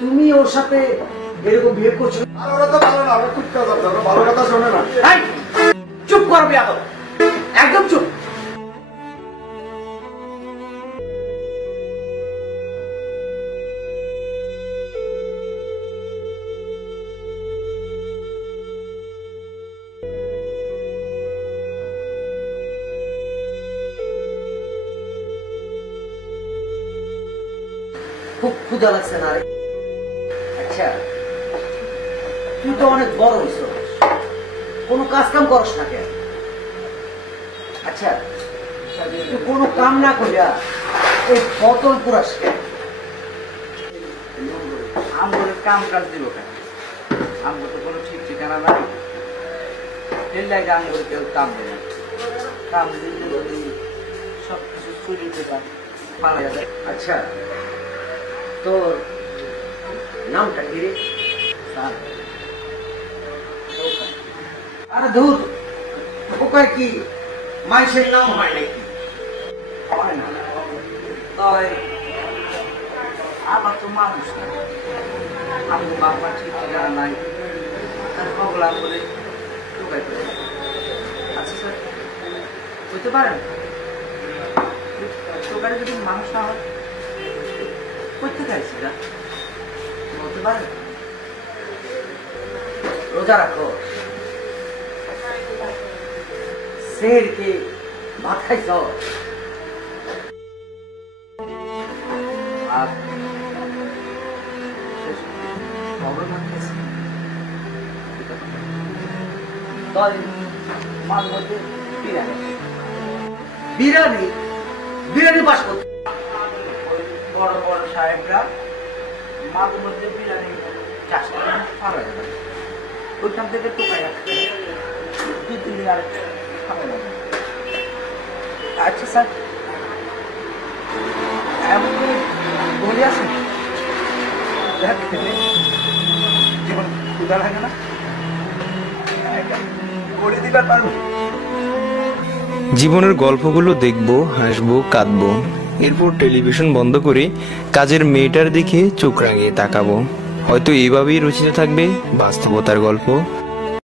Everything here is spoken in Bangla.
তুমি ওর সাথে এরকম বিহেভ করছো? ওরা তো ভালো না, খুব ভালো কথা শোনে না। চুপ করবি, একদম চুপ। খুব ক্ষুধা লাগছে না? আচ্ছা, তুই তো অনেক বড় হইছ, কোনো কাজ কাম করস না কেন? আচ্ছা, তুই কোনো কাম না করিয়া এই বোতল পুরাস কেন? আমার কাম কাজ দিব কেন? আমার তো কোনো ঠিক ঠিকানা নাই, এর লাগে আমার কেউ কাম দেবে না। কাম দিতে যদি সব কিছু চুরি দেবেন পালা যায়। আচ্ছা, তোর নামটা কি রে? আরে ধুর, ওকে কি মাইসের নাম হয় নাকি? হয় না, তবে আমার তো মানুষ না, আমার বাবা ঠিক ঠিকানা নাই, তার পাগলা বলে ঢুকাই করে। আচ্ছা স্যার, বুঝতে পারেন টোকারে যদি মানুষ না হয় করতে চাইছি না, বলতে পারেন? রোজা রাখো, শের কি ভাত খাইছ? আর খবর মানতেছি মাঝে মধ্যে বিরিয়ানি বিরিয়ানি বিরিয়ানি পাস করতে বড় বড় সাহেবরা মাঝে মধ্যে বিরিয়ানি চাষ করে পাওয়া যাবে, ওইখান থেকে টোকাই আসছে 2-3 দিন আর খাবে না। আচ্ছা স্যার, এমন করে বলে আসেন যেমন ক্ষুধা লাগে না, করে দিবার পারবো। জীবনের গল্পগুলো দেখবো, হাসবো, কাঁদবো, এরপর টেলিভিশন বন্ধ করে কাজের মেয়েটার দিকে চোখ রাঙিয়ে তাকাবো। হয়তো এইভাবেই রচিত থাকবে বাস্তবতার গল্প।